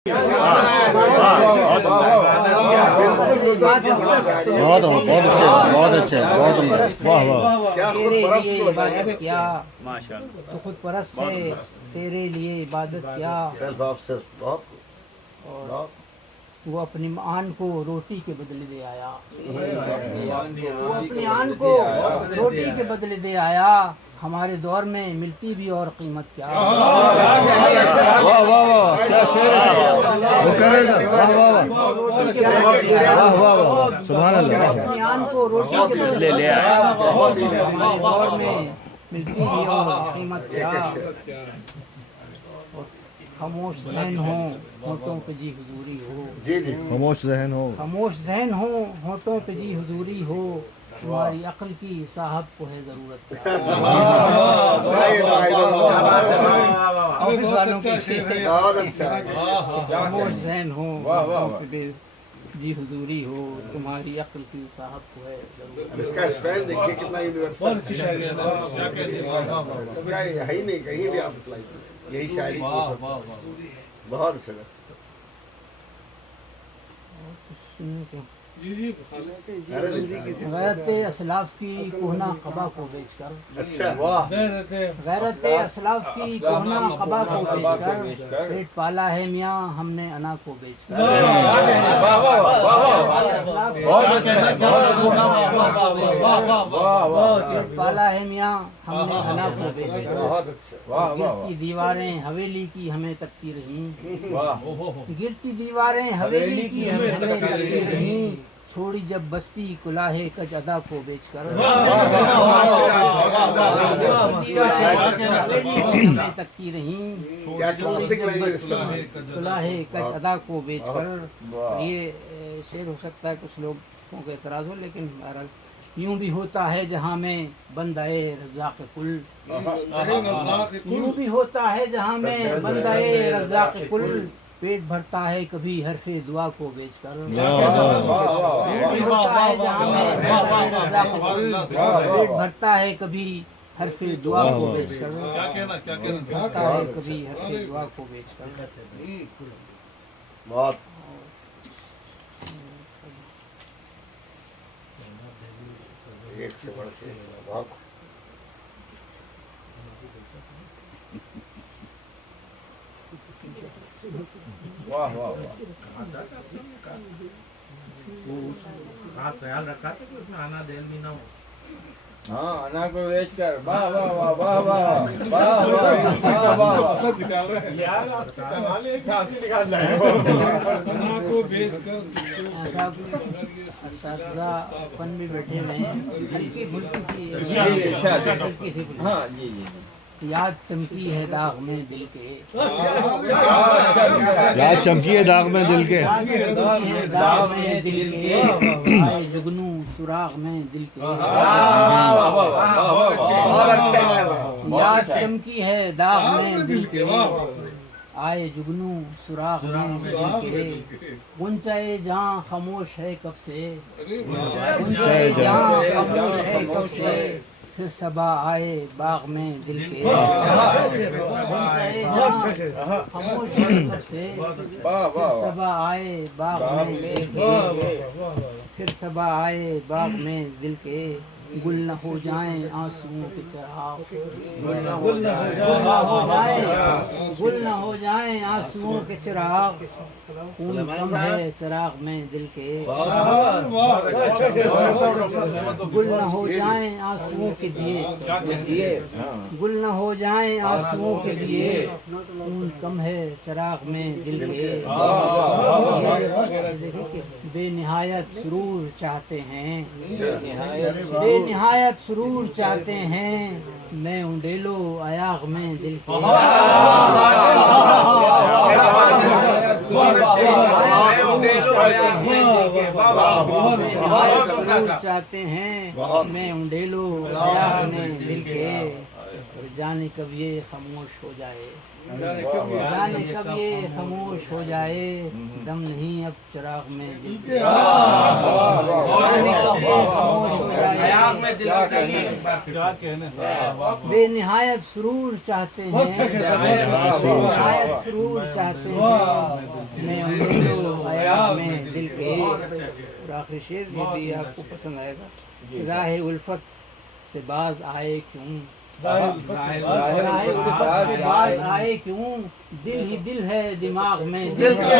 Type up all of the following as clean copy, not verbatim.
बहुत अच्छे बहुत उम्दा। वाह वाह। क्या तो खुद परस्त है, तेरे लिए इबादत क्या। और वो अपनी आन को रोटी के बदले दे आया, वो अपनी आन को रोटी के बदले दे आया। हमारे दौर में मिलती भी और कीमत क्या। वाह वाह वाह, क्या शेर है। वो कर रहे हैं। वाह वाह वाह वाह वाह, सुभान अल्लाह। अपनी आन को रोटी के बदले ले आया, हमारे दौर में मिलती भी और कीमत क्या। खामोश ज़हन हो, होठों पे जी हुजूरी हो। खामोश ज़हन हो, खामोश ज़हन हो, होठों पे जी हुजूरी हो। तुम्हारी अक्ल की साहब को है ज़रूरत। ऑफिस वालों को खामोश ज़हन हो, होठों पे जी हुजूरी हो। तुम्हारी अक्ल की साहब को है ज़रूरत। इसका स्पेल देखिए कितना यूनिवर्सल है ही नहीं, कहीं भी आप यही शायरी बहुत अच्छा। गैरत असलाफ की कोहना कबा को बेचकर। अच्छा गैरत असलाफ की कोहना कबा को बेचकर पेट पाला है मियाँ हमने अना को बेचकर। पेट पाला है मियाँ हमने अना को बेचकर। गिरती दीवारें हवेली की हमें तकती रहीं, गिरती दीवारें हवेली की हमें तकती रहीं। छोड़ी जब बस्ती कुलाहे कज अदा को बेचकर। हमें तकती रहीं, कुलाहे कज अदा को बेचकर। ये शेर हो सकता है कुछ लोगों को एतराज हो, लेकिन बहरहाल यूं भी होता है जहाँ में बंदाए रज़ाक़ कुल। यूं भी होता है जहाँ में बंदाए रज़ाक़ कुल। पेट भरता है कभी हरफे दुआ को बेचकर। होता है जहाँ में पेट भरता है कभी हरफे दुआ को बेचकर। भरता है कभी हरफे दुआ को बेचकर। बहुत एक से बढ़ के बहुत वाह वाह वाह। खास ख्याल रखा था कि उसमें आना देल भी ना हो। हाँ, अना को बेच कर। वाह वाह वाह वाह वाह वाह वाह निकाल रहे हैं यार, आपके कमाल है, खांसी निकाल जाएंगे अना को बेच कर। अपन भी बैठे हुए हैं, हल्की फुल्की सी। हाँ जी जी। याद चमकी है दाग में दिल के। याद चमकी है दाग में दिल के। दाग में दिल के आए जुगनू सुराग में दिल के। याद चमकी है दाग में दिल के आए जुगनू सुराग में दिल के। गुंचाए जहाँ खामोश है कब से, गुंचाए जहाँ खामोश है कब से। फिर सबा आए बाग में दिल के। खामोश है कब से, फिर सबा आए बाग में दिल के। फिर सबा आए बाग में दिल के। गुल न हो जाएं आंसुओं के चिराग, गुल न हो जाएं आंसुओं के चिराग। खून कम है चिराग में दिल के। गुल न हो जाएं आंसुओं के दिए, गुल न हो जाएं आंसुओं के लिए। खून कम है चिराग में दिल के। बेनिहायत सुरूर चाहते हैं, बेनिहायत सुरूर चाहते हैं। मैं उंडेलो अयाग में दिल के। चाहते हैं मैं उंडेलो अयाग में दिल के। اور جانے کب یہ خاموش ہو جائے، جانے کب یہ خاموش ہو جائے، دم نہیں اب چراغ میں دل کے، جانے کب یہ خاموش ہو جائے، بے نہایت سرور چاہتے ہیں، بے نہایت سرور چاہتے ہیں، میں امید و خیال میں دل کے۔ اور آخری شعر یہ بھی آپ کو پسند آئے گا، راہ الفت سے باز آئے کیوں، راہ الفت سے باز آئے کیوں، دل ہی دل ہے دماغ میں دل کے۔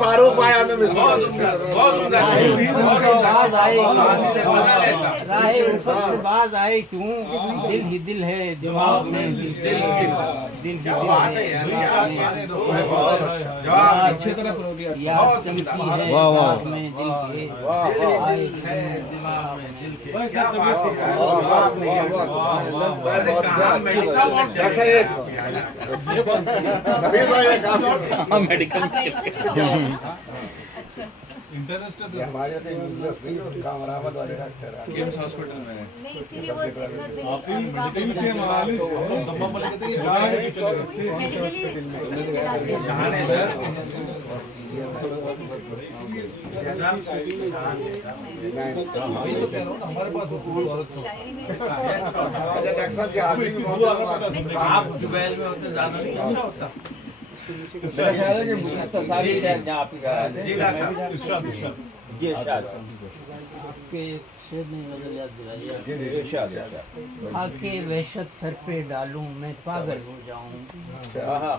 فاروق بھائی ہمیں راہ الفت سے باز آئے کیوں، دل ہی دل ہے دماغ میں دل کے، دل ہی دل ہے اچھی طرح یاد چمکی ہے دماغ میں دل کے، آئے کیوں دماغ میں دل کے۔ ہمارے تو یوزلیس نہیں اور کامرآمد والے ڈاکٹر ایمس ہاسپٹل میں نہیں اسی لیے وہ ڈاکٹر صاحب کی حاضری میں آپ جبیل میں ہوتے زیادہ نہیں اچھا ہوتا۔ میرا خیال ہے کہ ساری آپ کی جی ڈاکٹر صاحب جی ارشاد کہ شعر نے نظر یاد دلائی، ارشاد خاک وحشت سر پہ ڈالوں میں پاگل ہو جاؤں،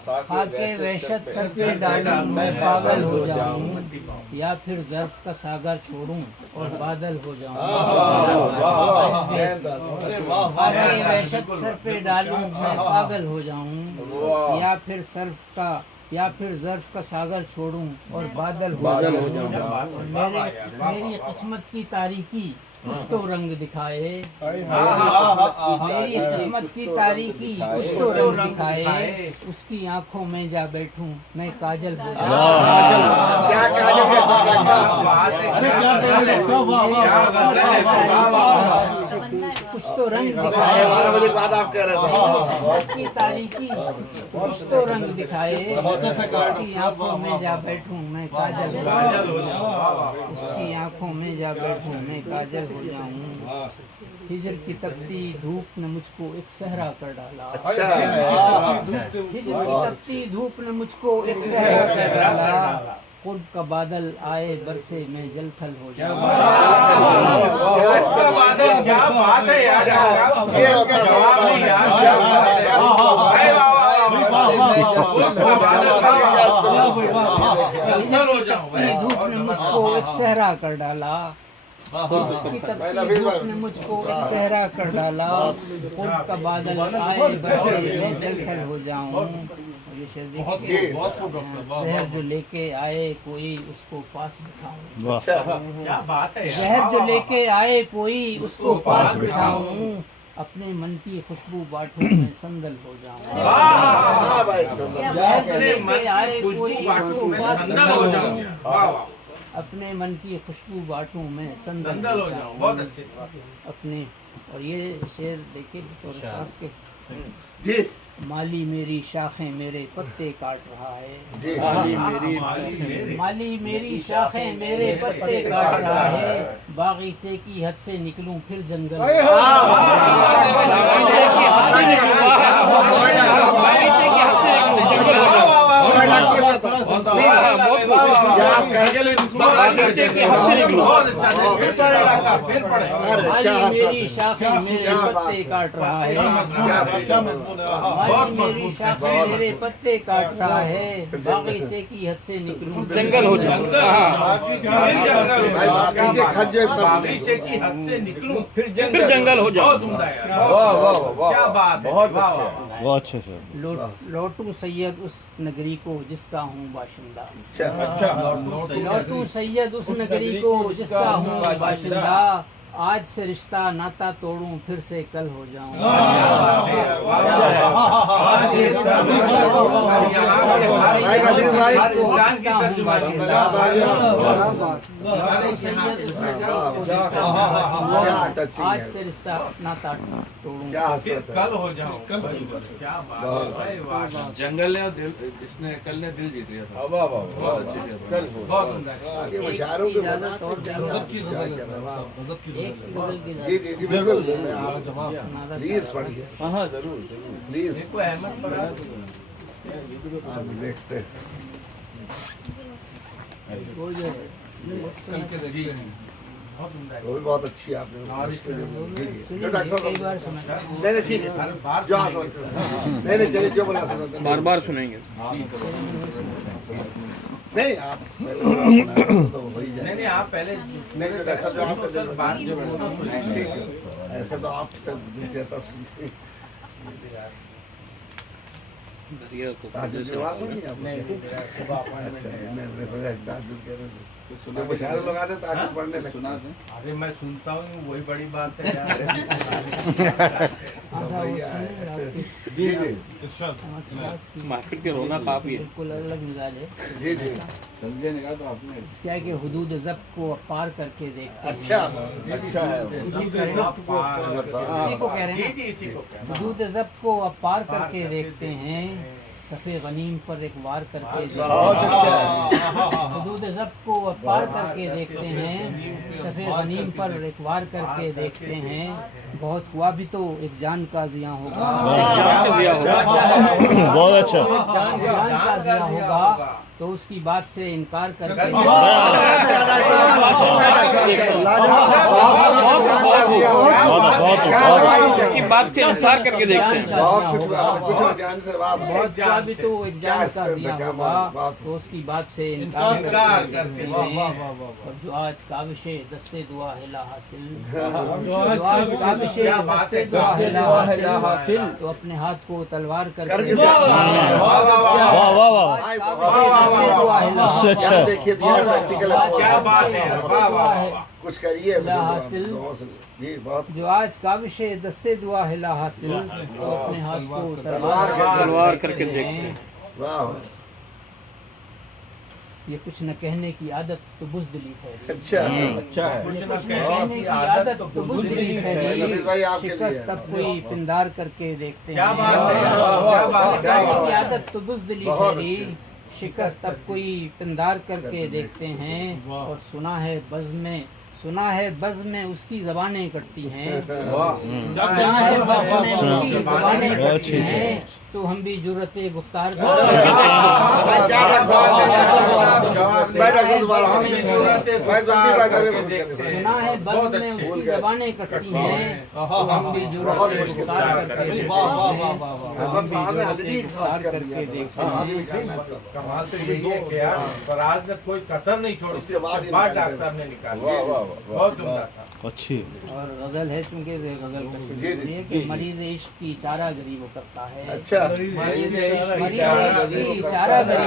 خاک خاک وحشت سر پہ ڈالوں میں پاگل ہو جاؤں، یا پھر ظرف کا ساگر چھوڑوں اور بادل ہو جاؤں، خاک وحشت سر پہ ڈالوں میں پاگل ہو جاؤں، یا پھر ظرف کا ساگر چھوڑوں اور بادل ہو جاؤں، میری قسمت کی تاریکی کچھ تو رنگ دکھائے، میری قسمت کی تاریکی کچھ تو رنگ دکھائے، اس کی آنکھوں میں جا بیٹھوں میں کاجل ہو جاؤں، کچھ تو رنگ دکھائے، 12 بجے بعد آپ کہہ رہے قسمت کی تاریکی کچھ تو رنگ دکھائے، اس کی آنکھوں میں جا بیٹھوں میں کاجل ہو جاؤں، اس کی آنکھوں میں جا بیٹھوں میں کاجل ہو جاؤں، ہجر کی تپتی دھوپ نے مجھ کو ایک صحرا کر ڈالا، ہجر کی تپتی دھوپ نے مجھ کو ایک صحرا کر ڈالا، خود کا بادل آئے برسے میں جل تھل ہو جاؤں، کیا بات ہے یار، دھوپ نے مجھ کو ایک صحرا کر ڈالا، خود کی تپتی دھوپ نے مجھ کو ایک صحرا کر ڈالا، خود کا بادل آئے برسے میں جل تھل ہو جاؤں، یہ شعر دیکھیے، زہر جو لے کے آئے کوئی اس کو پاس بٹھاؤں، کیا بات ہے زہر جو لے کے آئے کوئی اس کو پاس بٹھاؤں، اپنے من کی خوشبو بانٹوں میں سندل ہو جاؤں، زہر جو لے کے آئے کوئی اس کو پاس بٹھاؤں، اپنے من کی خوشبو بانٹوں میں سندل ہو جاؤں، بہت اچھے اپنے۔ اور یہ شعر دیکھیے اور خاص کے جی مالی میری شاخیں میرے پتے کاٹ رہا ہے، جی مالی میری شاخیں میرے پتے کاٹ رہا ہے، باغیچے کی حد سے نکلوں پھر جنگل، میری شاخیں میرے پتے کاٹ رہا ہے، میری شاخیں میرے پتے کاٹ رہا ہے، باغیچے کی حد سے نکلوں جنگل ہو جاؤں، باغیچے کی حد سے نکلوں پھر جنگل ہو جاؤ، کیا بات ہے، بہت اچھے سے لوٹوں سید اس نگری کو جس کا ہوں باشندہ، اچھا لوٹوں سید اس نگری کو جس کا ہوں باشندہ، آج سے رشتہ ناتا توڑوں پھر سے کل ہو جاؤں، भाई अजीज भाई इंसान की तर्जुमा याद आ गया क्या टचिंग आज है से रिश्ता अपना तोड़ूंगा। क्या हसरत है कल हो जाओ क्या बात है भाई, वाह। जंगल ने दिल इसने कल ने दिल जीत लिया था वाह वाह बहुत अच्छे से कल हो बहुत उम्दा है। आगे मुशायरों के इजाजत बना और क्या गजब क्या कह रहे हैं वाह। एक गजल की जी जी जी बिल्कुल प्लीज पढ़िए हाँ जरूर जरूर प्लीज इसको अहमद फराज आप देखते हैं वो जो है बहुत उम्दा है। वो भी बहुत अच्छी है आपने उसके लिए जी जी जो डॉक्टर साहब कई बार सुना नहीं नहीं ठीक है जो आप समझते हैं। नहीं नहीं चलिए जो बोला सुनते बार बार सुनेंगे नहीं आप तो वही जाए नहीं नहीं आप पहले नहीं जो डॉक्टर साहब जो आपका दिल बात जो है वो सुने। ठीक है ऐसे तो आप चाहता सुनते ताजुब की बात होगी आप नहीं सुबह अपॉइंटमेंट अच्छा है। मैं सोचा ताजुब कह रहे थे जो मुशायरे लोग आते ताजुब पढ़ने लगते सुना दें अरे मैं सुनता हूँ वही बड़ी बात है यार। जी जी महफिल के रौनक आप ही बिल्कुल अलग मिजाज है। जी जी संजय ने कहा तो आपने क्या है कि हुदूद ज़ब्त को पार करके देखते हैं। अच्छा अच्छा है इसी को कह रहे जी हैं जी इसी को क्या हुदूद ज़ब्त को अब पार करके देखते हैं, सफ़े गनीम पर एक वार करके देखते बहुत हैं। अच्छा हुदूद ज़ब्त को अब पार करके देखते हैं, सफ़े गनीम पर एक वार करके देखते हैं। बहुत हुआ भी तो एक जान का जिया होगा, बहुत अच्छा जान का जिया होगा तो उसकी बात से इनकार करके उसकी बात से इंसार करके देखते हैं। बहुत ध्यान से बात बहुत हुआ भी तो एक जान का दिया होगा तो उसकी बात से इनकार करके और जो आज काबिश दस्ते दुआ है ला हासिल, जो आज काबिश दस्ते दुआ है ला हासिल तो अपने हाथ को तलवार करके वाह वाह वाह उससे अच्छा है। देखिए दिया प्रैक्टिकल क्या बात है यार, वाह वाह वाह। कुछ करिए ला हासिल। जी बहुत जो आज काबिश दस्ते दुआ है ला हासिल तो अपने हाथ को तलवार करके देखते हैं। वाह ये कुछ न कहने की आदत तो बुज़दिली है। अच्छा अच्छा है कुछ न कहने की आदत तो बुज़दिली है। नबील भाई आपके लिए शिकस्त तब कोई पिंदार करके देखते हैं। क्या बात है यार, क्या बात है। कहने की आदत तो बुज़दिली बहुत है। शिकस्त तब कोई पिंदार करके देखते हैं और सुना है बज़ में उसकी ज़बानें कटती हैं। सुना है बज़ में उसकी ज़बानें कटती हैं तो हम भी जुर्रते गुफ्तार सुना है बज़ में उसकी ज़बानें कटती हैं तो हम भी जुर्रते गुफ्तार करके देखते हैं। कमाल तो यही है कि यार फराज ने कोई कसर नहीं छोड़ी, उसके बाद ही बाद निकाले। डॉक्टर साहब ने निकाली। वाह वाह वाह बहुत उम्दा सा। अच्छी और गजल है चूंकि गजल का जी, शेर जी। ये कि मरीज इश्क की चारागरी वो करता है। अच्छा मरीज इश्क की चारागरी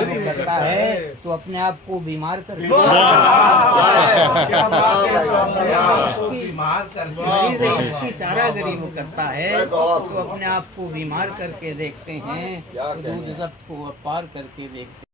वो करता है तो अपने आप को बीमार करके क्या बात है यार, उसको बीमार कर दिया। मरीज इश्क की चारागरी वो करता है तो अपने आप को बीमार करके देखते हैं, हुदूद ज़ब्त को पार करके देखते हैं।